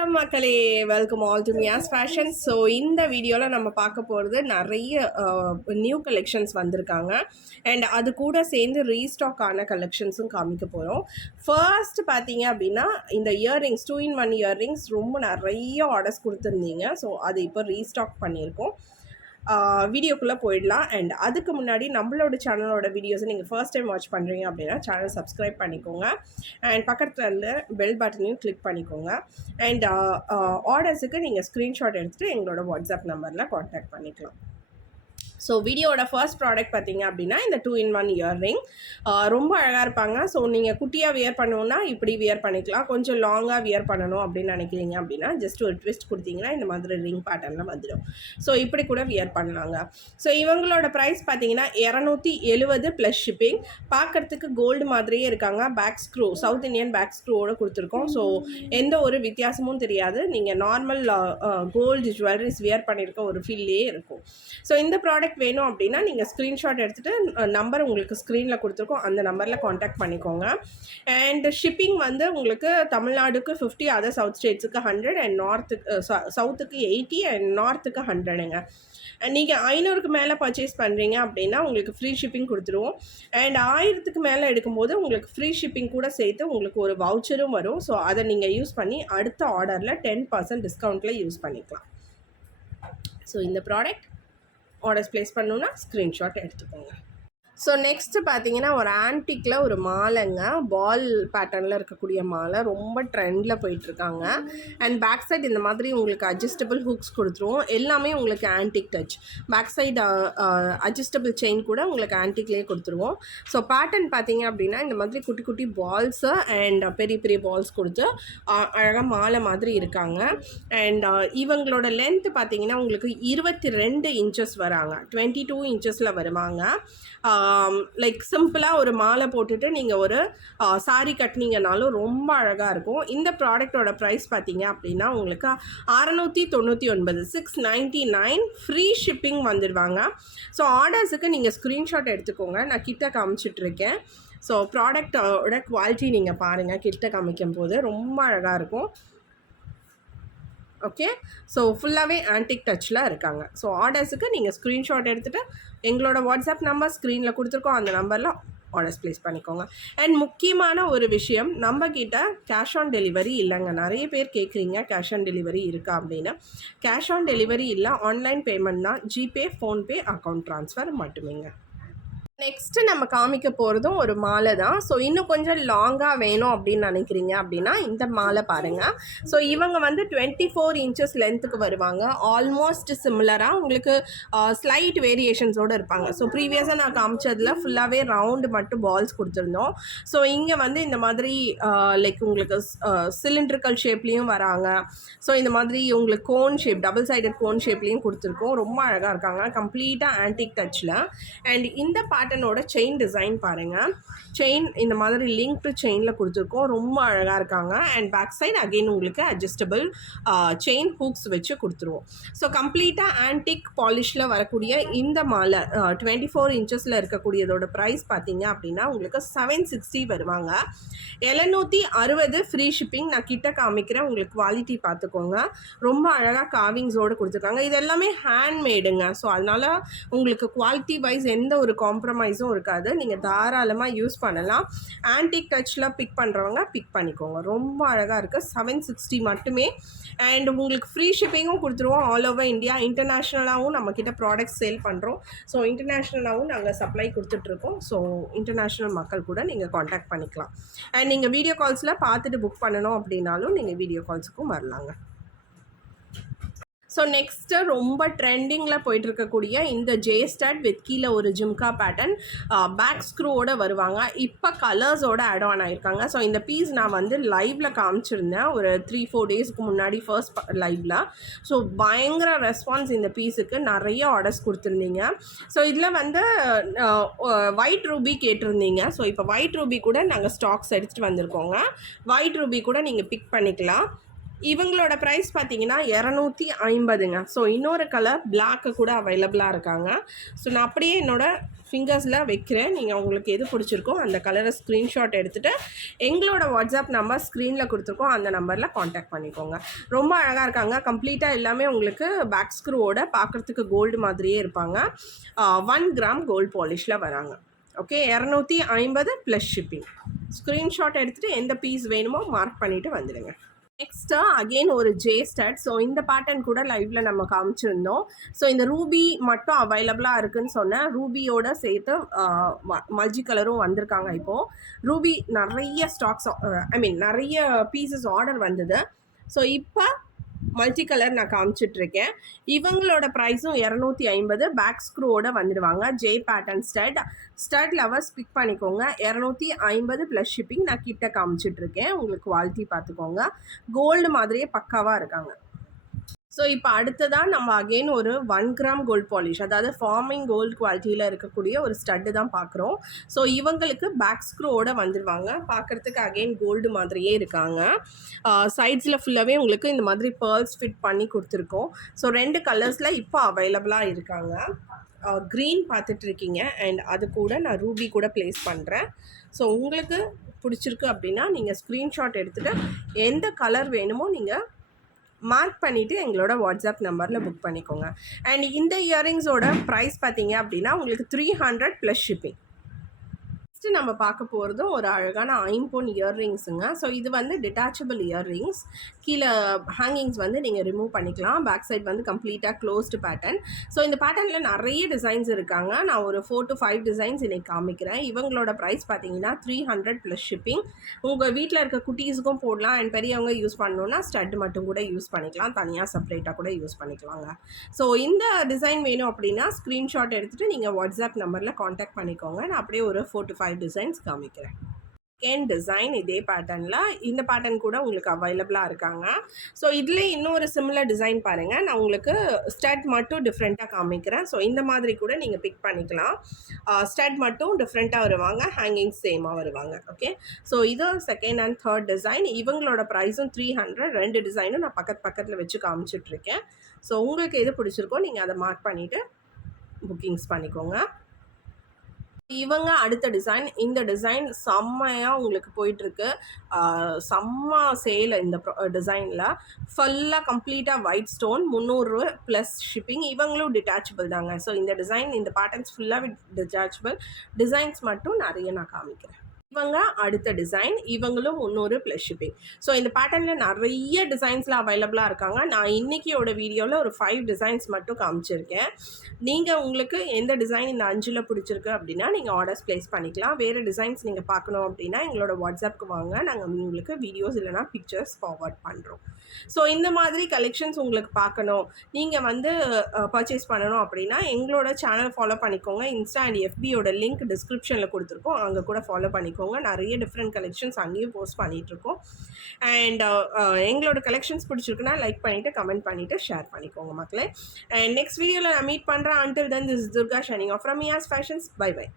வணக்கம் மக்களே, welcome all to Mia's Fashion. So இந்த வீடியோவில் நம்ம பார்க்க போகிறது நிறைய நியூ கலெக்ஷன்ஸ் வந்திருக்காங்க அண்ட் அது கூட சேர்ந்து ரீஸ்டாக் ஆன கலெக்ஷன்ஸும் காமிக்க போகிறோம். ஃபர்ஸ்ட் பார்த்தீங்க அப்படின்னா இந்த இயர்ரிங்ஸ் 2-in-1 இயர்ரிங்ஸ் ரொம்ப நிறைய ஆர்டர்ஸ் கொடுத்துருந்தீங்க. ஸோ அது இப்போ ரீஸ்டாக் பண்ணியிருக்கோம். வீடியோக்குள்ளே போயிடலாம். அண்ட் அதுக்கு முன்னாடி நம்மளோட சேனலோட வீடியோஸை நீங்கள் ஃபர்ஸ்ட் டைம் வாட்ச் பண்ணுறீங்க அப்படின்னா சேனல் சப்ஸ்கிரைப் பண்ணிக்கோங்க அண்ட் பக்கத்தில் இருந்த பெல் பட்டனையும் கிளிக் பண்ணிக்கோங்க. அண்ட் ஆர்டர்ஸுக்கு நீங்கள் ஸ்க்ரீன்ஷாட் எடுத்துகிட்டு எங்களோட வாட்ஸ்அப் நம்பரில் காண்டாக்ட் பண்ணிக்கலாம். ஸோ வீடியோட ஃபர்ஸ்ட் ப்ராடக்ட் பார்த்தீங்க அப்படின்னா இந்த 2-in-1 இயர்ரிங் ரொம்ப அழகாக இருப்பாங்க. ஸோ நீங்கள் குட்டியாக வியர் பண்ணணுன்னா இப்படி வியர் பண்ணிக்கலாம். கொஞ்சம் லாங்காக வியர் பண்ணணும் அப்படின்னு நினைக்கிறீங்க அப்படின்னா ஜஸ்ட் ஒரு ட்விஸ்ட் கொடுத்தீங்கன்னா இந்த மாதிரி ரிங் பேட்டர்னில் வந்துடும். ஸோ இப்படி கூட வியர் பண்ணலாங்க. ஸோ இவங்களோட ப்ரைஸ் பார்த்தீங்கன்னா 270 ப்ளஸ் ஷிப்பிங். பார்க்குறதுக்கு கோல்டு மாதிரியே இருக்காங்க. Back screw South Indian back ஸ்க்ரூவோடு கொடுத்துருக்கோம். ஸோ எந்த ஒரு வித்தியாசமும் தெரியாது. நீங்கள் நார்மல் கோல்டு ஜுவல்லரிஸ் வியர் பண்ணியிருக்க ஒரு ஃபீல்லே இருக்கும். ஸோ இந்த ப்ராடக்ட் வேணும் அப்படின்னா நீங்கள் ஸ்க்ரீன்ஷாட் எடுத்துகிட்டு நம்பர் உங்களுக்கு ஸ்க்ரீனில் கொடுத்துருக்கோம், அந்த நம்பரில் காண்டாக்ட் பண்ணிக்கோங்க. அண்ட் ஷிப்பிங் வந்து உங்களுக்கு தமிழ்நாடுக்கு 50, அதர் சவுத் ஸ்டேட்ஸுக்கு 100 அண்ட் நார்த்துக்கு சவுத்துக்கு 80 அண்ட் நார்த்துக்கு 100ங்க. நீங்கள் 500க்கு மேலே பர்ச்சேஸ் பண்ணுறீங்க அப்படின்னா உங்களுக்கு ஃப்ரீ ஷிப்பிங் கொடுத்துருவோம். அண்ட் 1000க்கு மேலே எடுக்கும்போது உங்களுக்கு ஃப்ரீ ஷிப்பிங் கூட சேர்த்து உங்களுக்கு ஒரு வவுச்சரும் வரும். ஸோ அதை நீங்கள் யூஸ் பண்ணி அடுத்த ஆர்டரில் 10% டிஸ்கவுண்ட்டில் யூஸ் பண்ணிக்கலாம். ஸோ இந்த ப்ராடக்ட் ஆர்டர்ஸ் ப்ளேஸ் பண்ணணுன்னா ஸ்க்ரீன்ஷாட் எடுத்துக்கோங்க. ஸோ நெக்ஸ்ட்டு பார்த்தீங்கன்னா ஒரு ஆன்டிக்கில் ஒரு மாலைங்க, பால் பேட்டர்னில் இருக்கக்கூடிய மாலை ரொம்ப ட்ரெண்டில் போயிட்டுருக்காங்க. அண்ட் பேக் சைடு இந்த மாதிரி உங்களுக்கு அட்ஜஸ்டபிள் ஹூக்ஸ் கொடுத்துருவோம். எல்லாமே உங்களுக்கு antique touch. Back side adjustable chain கூட உங்களுக்கு ஆன்டிக்லேயே கொடுத்துருவோம். ஸோ பேட்டர்ன் பார்த்தீங்க அப்படின்னா இந்த மாதிரி குட்டி குட்டி பால்ஸு அண்ட் பெரிய பெரிய பால்ஸ் கொடுத்து அழகாக மாலை மாதிரி இருக்காங்க. அண்ட் இவங்களோட லென்த்து பார்த்தீங்கன்னா உங்களுக்கு 22 இன்ச்சஸ் வராங்க. 22 இன்ச்சஸில் வருவாங்க. லைக் சிம்பிளாக ஒரு மாலை போட்டுட்டு நீங்கள் ஒரு சாரீ கட்டினீங்கனாலும் ரொம்ப அழகாக இருக்கும். இந்த ப்ராடக்டோட ப்ரைஸ் பார்த்தீங்க அப்படின்னா உங்களுக்கு 699, 699 ஃப்ரீ ஷிப்பிங் வந்துடுவாங்க. ஸோ ஆர்டர்ஸுக்கு நீங்கள் ஸ்க்ரீன்ஷாட் எடுத்துக்கோங்க. நான் கிட்ட காமிச்சிட்ருக்கேன். ஸோ ப்ராடக்டோட குவாலிட்டி நீங்கள் பாருங்கள். கிட்ட காமிக்கும் போது ரொம்ப அழகாக இருக்கும். ஓகே, ஸோ ஃபுல்லாகவே ஆன்டிக் டச்சில் இருக்காங்க. ஸோ ஆர்டர்ஸுக்கு நீங்கள் ஸ்க்ரீன்ஷாட் எடுத்துகிட்டு எங்களோட வாட்ஸ்அப் நம்பர் ஸ்க்ரீனில் கொடுத்துருக்கோம், அந்த நம்பரில் ஆர்டர்ஸ் ப்ளேஸ் பண்ணிக்கோங்க. அண்ட் முக்கியமான ஒரு விஷயம், நம்மக்கிட்ட கேஷ் ஆன் டெலிவரி இல்லைங்க. நிறைய பேர் கேட்குறீங்க கேஷ் ஆன் டெலிவரி இருக்கா அப்படின்னு. கேஷ் ஆன் டெலிவரி இல்லை, ஆன்லைன் பேமெண்ட் தான். ஜிபே, ஃபோன்பே, அக்கௌண்ட் ட்ரான்ஸ்ஃபர் மட்டுமேங்க. நெக்ஸ்ட்டு நம்ம காமிக்க போகிறதும் ஒரு மாலை தான். ஸோ இன்னும் கொஞ்சம் லாங்காக வேணும் அப்படின்னு நினைக்கிறீங்க அப்படின்னா இந்த மாலை பாருங்கள். ஸோ இவங்க வந்து 24 இன்ச்சஸ் லென்த்துக்கு வருவாங்க. ஆல்மோஸ்ட் சிமிலராக உங்களுக்கு ஸ்லைட் வேரியேஷன்ஸோடு இருப்பாங்க. ஸோ ப்ரீவியஸாக நான் காமிச்சதில் ஃபுல்லாகவே ரவுண்டு மட்டும் பால்ஸ் கொடுத்துருந்தோம். ஸோ இங்கே வந்து இந்த மாதிரி லைக் உங்களுக்கு சிலிண்ட்ரிக்கல் ஷேப்லேயும் வராங்க. ஸோ இந்த மாதிரி உங்களுக்கு cone shape, double sided cone ஷேப்லேயும் கொடுத்துருக்கோம். ரொம்ப அழகாக இருக்காங்க, கம்ப்ளீட்டாக ஆன்டிக் டச்சில். அண்ட் இந்த பேட்டர்னோட செயின் டிசைன் பாருங்கள். செயின் இந்த மாதிரி லிங்க் டு செயினில் கொடுத்துருக்கோம். ரொம்ப அழகாக இருக்காங்க. அண்ட் பேக் சைடு அகெயின் உங்களுக்கு அட்ஜஸ்டபிள் செயின் ஹூக்ஸ் வச்சு கொடுத்துருவோம். ஸோ கம்ப்ளீட்டாக ஆன்டிக் பாலிஷில் வரக்கூடிய இந்த மாலை 24 இன்ச்சஸில் இருக்கக்கூடியதோட ப்ரைஸ் பார்த்தீங்க அப்படின்னா உங்களுக்கு 760 வருவாங்க. 760 ஃப்ரீ ஷிப்பிங். நான் கிட்ட காமிக்கிறேன், உங்களுக்கு குவாலிட்டி பார்த்துக்கோங்க. ரொம்ப அழகாக காவிங்ஸோடு கொடுத்துருக்காங்க. இது எல்லாமே ஹேண்ட்மேடுங்க. ஸோ அதனால் உங்களுக்கு குவாலிட்டி வைஸ் எந்த ஒரு காம்ப்ரமைஸும் இருக்காது. நீங்கள் தாராளமாக யூஸ் பண்ணலாம். ஆன்டிக் டச்சில் பிக் பண்ணுறவங்க பிக் பண்ணிக்கோங்க. ரொம்ப அழகாக இருக்குது. 760 மட்டுமே. அண்ட் உங்களுக்கு ஃப்ரீ ஷிப்பிங்கும் கொடுத்துருவோம் ஆல் ஓவர் இந்தியா. இன்டர்நேஷ்னலாகவும் நம்மக்கிட்ட ப்ராடக்ட்ஸ் சேல் பண்ணுறோம். ஸோ இன்டர்நேஷ்னலாகவும் நாங்கள் சப்ளை கொடுத்துட்ருக்கோம். ஸோ இன்டர்நேஷ்னல் மக்கள் கூட நீங்கள் காண்டாக்ட் பண்ணிக்கலாம். அண்ட் நீங்கள் வீடியோ கால்ஸில் பார்த்துட்டு புக் பண்ணணும் அப்படின்னாலும் நீங்கள் வீடியோ கால்ஸுக்கும் வரலாங்க. ஸோ நெக்ஸ்ட்டு ரொம்ப ட்ரெண்டிங்கில் போயிட்டுருக்கக்கூடிய இந்த ஜேஸ்டாட் வித் கீழே ஒரு ஜிம்கா பேட்டர்ன் பேக் ஸ்க்ரூவோடு வருவாங்க. இப்போ கலர்ஸோடு ஆட் ஆன் ஆகிருக்காங்க. ஸோ இந்த பீஸ் நான் வந்து லைவில் காமிச்சிருந்தேன் ஒரு 3-4 டேஸ்க்கு முன்னாடி ஃபர்ஸ்ட் லைவில். ஸோ பயங்கர ரெஸ்பான்ஸ் இந்த பீஸுக்கு. நிறைய ஆர்டர்ஸ் கொடுத்துருந்தீங்க. ஸோ இதில் வந்து ஒயிட் ரூபி கேட்டிருந்தீங்க. ஸோ இப்போ ஒயிட் ரூபி கூட நாங்கள் ஸ்டாக்ஸ் எடுத்துகிட்டு வந்திருக்கோங்க. ஒயிட் ரூபி கூட நீங்கள் பிக் பண்ணிக்கலாம். இவங்களோட ப்ரைஸ் பார்த்தீங்கன்னா 250ங்க. ஸோ இன்னொரு கலர் பிளாக்கு கூட அவைலபிளாக இருக்காங்க. ஸோ நான் அப்படியே என்னோடய ஃபிங்கர்ஸில் வைக்கிறேன். நீங்கள் உங்களுக்கு எது பிடிச்சிருக்கோ அந்த கலரை ஸ்க்ரீன்ஷாட் எடுத்துகிட்டு எங்களோட வாட்ஸ்அப் நம்பர் ஸ்க்ரீனில் கொடுத்துருக்கோம், அந்த நம்பரில் காண்டாக்ட் பண்ணிக்கோங்க. ரொம்ப அழகாக இருக்காங்க. கம்ப்ளீட்டாக எல்லாமே உங்களுக்கு பேக் ஸ்க்ரூவோட பார்க்குறதுக்கு கோல்டு மாதிரியே இருப்பாங்க. 1 கிராம் கோல்டு பாலிஷில் வராங்க. Okay, 250 plus shipping. ஸ்க்ரீன்ஷாட் எடுத்துகிட்டு எந்த பீஸ் வேணுமோ மார்க் பண்ணிவிட்டு வந்துடுங்க. நெக்ஸ்ட்டு அகெயின் ஒரு ஜே ஸ்டட். ஸோ இந்த பேட்டர்ன் கூட லைவில் நம்ம காமிச்சிருந்தோம். ஸோ இந்த ரூபி மட்டும் அவைலபிளாக இருக்குதுன்னு சொன்னேன். ரூபியோட சேர்த்து மல்ஜி கலரும் வந்திருக்காங்க. இப்போது ரூபி நிறைய ஸ்டாக்ஸ் நிறைய பீசஸ் ஆர்டர் வந்தது. ஸோ இப்போ மல்டி கலர் நான் காமிச்சிட்ருக்கேன். இவங்களோட ப்ரைஸும் 250. பேக் ஸ்க்ரூவோட வந்துடுவாங்க. J pattern stud lovers pick பண்ணிக்கோங்க. 250 ப்ளஸ் ஷிப்பிங். நான் கிட்ட காமிச்சிட்ருக்கேன், உங்களுக்கு குவாலிட்டி பார்த்துக்கோங்க. கோல்டு மாதிரியே பக்காவாக இருக்காங்க. ஸோ இப்போ அடுத்ததாக நம்ம அகெயின் ஒரு 1 கிராம் கோல்ட் பாலிஷ், அதாவது ஃபார்மிங் கோல்டு குவாலிட்டியில் இருக்கக்கூடிய ஒரு ஸ்டட்டு தான் பார்க்குறோம். ஸோ இவங்களுக்கு பேக் ஸ்க்ரூவோடு வந்துடுவாங்க. பார்க்குறதுக்கு அகெயின் கோல்டு மாதிரியே இருக்காங்க. சைட்ஸில் ஃபுல்லாகவே உங்களுக்கு இந்த மாதிரி பேர்ல்ஸ் ஃபிட் பண்ணி கொடுத்துருக்கோம். ஸோ 2 கலர்ஸில் இப்போ அவைலபிளாக இருக்காங்க. க்ரீன் பார்த்துட்ருக்கீங்க, அண்ட் அது கூட நான் ரூபி கூட ப்ளேஸ் பண்ணுறேன். ஸோ உங்களுக்கு பிடிச்சிருக்கு அப்படின்னா நீங்கள் ஸ்க்ரீன்ஷாட் எடுத்துகிட்டு எந்த கலர் வேணுமோ நீங்கள் மார்க் பண்ணிவிட்டு எங்களோட வாட்ஸ்அப் நம்பரில் புக் பண்ணிக்கோங்க. அண்ட் இந்த இயரிங்ஸோட ப்ரைஸ் பார்த்தீங்க அப்படின்னா உங்களுக்கு 300 ப்ளஸ் ஷிப்பிங். நெக்ஸ்ட்டு நம்ம பார்க்க போகிறதும் ஒரு அழகான ஐம்பொன் இயர்ரிங்ஸுங்க. ஸோ இது வந்து டிட்டாச்சபிள் இயர்ரிங்ஸ். கீழே ஹேங்கிங்ஸ் வந்து நீங்கள் ரிமூவ் பண்ணிக்கலாம். பேக் சைட் வந்து கம்ப்ளீட்டாக க்ளோஸ்டு பேட்டர்ன். ஸோ இந்த பேட்டர்னில் நிறைய டிசைன்ஸ் இருக்காங்க. நான் ஒரு 4 to 5 டிசைன்ஸ் இன்றைக்கி காமிக்கிறேன். இவங்களோட ப்ரைஸ் பார்த்தீங்கன்னா 300 ப்ளஸ் ஷிப்பிங். உங்கள் வீட்டில் இருக்க குட்டீஸுக்கும் போடலாம், அண்ட் பெரியவங்க யூஸ் பண்ணணுன்னா ஸ்டட் மட்டும் கூட யூஸ் பண்ணிக்கலாம், தனியாக செப்பரேட்டாக கூட யூஸ் பண்ணிக்கலாங்க. ஸோ இந்த டிசைன் வேணும் அப்படின்னா ஸ்க்ரீன்ஷாட் எடுத்துகிட்டு நீங்கள் வாட்ஸ்அப் நம்பரில் காண்டாக்ட் பண்ணிக்கோங்க. நான் அப்படியே ஒரு 4 to 5 டிசைன்ஸ் காமிக்கிறேன். செகண்ட் டிசைன் இதே பேட்டர்னில், இந்த பேட்டர்ன் கூட உங்களுக்கு அவைலபிளாக இருக்காங்க. ஸோ இதில் இன்னொரு சிமிலர் டிசைன் பாருங்கள். நான் உங்களுக்கு ஸ்டட் மட்டும் டிஃப்ரெண்ட்டாக காமிக்கிறேன். ஸோ இந்த மாதிரி கூட நீங்கள் பிக் பண்ணிக்கலாம். ஸ்டட் மட்டும் டிஃப்ரெண்ட்டாக வருவாங்க, ஹேங்கிங் சேமாக வருவாங்க. ஓகே, ஸோ இது செகண்ட் அண்ட் தேர்ட் டிசைன். இவங்களோட ப்ரைஸும் 300. 2 டிசைனும் நான் பக்கத்தில் வச்சு காமிச்சிட்ருக்கேன். ஸோ உங்களுக்கு எது பிடிச்சிருக்கோ நீங்கள் அதை மார்க் பண்ணிவிட்டு புக்கிங்ஸ் பண்ணிக்கோங்க. இவங்க அடுத்த டிசைன். இந்த டிசைன் செம்மையாக உங்களுக்கு போயிட்டுருக்கு. செம்ம சேல் இந்த டிசைனில். ஃபுல்லாக கம்ப்ளீட்டாக ஒயிட் ஸ்டோன், 300 ப்ளஸ் ஷிப்பிங். இவங்களும் டிட்டாச்சபிள் தாங்க. ஸோ இந்த டிசைன், இந்த பேட்டர்ன்ஸ் ஃபுல்லாகவே டிட்டாச்சபிள். டிசைன்ஸ் மட்டும் நிறைய நான் காமிக்கிறேன். இவங்க அடுத்த டிசைன். இவங்களும் 300 ப்ளஸ் ஷிப்பிங். ஸோ இந்த பேட்டர்னில் நிறைய டிசைன்ஸில் அவைலபிளாக இருக்காங்க. நான் இன்றைக்கியோட வீடியோவில் ஒரு 5 டிசைன்ஸ் மட்டும் காமிச்சிருக்கேன். நீங்கள் உங்களுக்கு எந்த டிசைன் இந்த 5ல் பிடிச்சிருக்கு அப்படின்னா நீங்கள் ஆர்டர்ஸ் ப்ளேஸ் பண்ணிக்கலாம். வேறு டிசைன்ஸ் நீங்கள் பார்க்கணும் அப்படின்னா எங்களோட வாட்ஸ்அப்புக்கு வாங்க, நாங்கள் உங்களுக்கு வீடியோஸ் இல்லைனா பிக்சர்ஸ் ஃபார்வர்ட் பண்ணுறோம். ஸோ இந்த மாதிரி கலெக்ஷன்ஸ் உங்களுக்கு பார்க்கணும், நீங்கள் வந்து பர்ச்சேஸ் பண்ணணும் அப்படின்னா எங்களோட சேனல் ஃபாலோ பண்ணிக்கோங்க. இன்ஸ்டா அண்ட் எஃபியோட லிங்க் டிஸ்கிரிப்ஷனில் கொடுத்துருக்கோம், அங்கே கூட ஃபாலோ பண்ணிக்கோங்க. நிறைய டிஃப்ரெண்ட் கலெக்ஷன்ஸ் அங்கேயும் போஸ்ட் பண்ணிகிட்ருக்கோம். அண்ட் எங்களோட கலெக்ஷன்ஸ் பிடிச்சிருக்குன்னா லைக் பண்ணிவிட்டு கமெண்ட் பண்ணிவிட்டு ஷேர் பண்ணிக்கோங்க மக்களே. அண்ட் நெக்ஸ்ட் வீடியோவில் நான் மீட் பண்ணுறேன். Until then, this is Durga shining off from Mia's Fashions. Bye bye.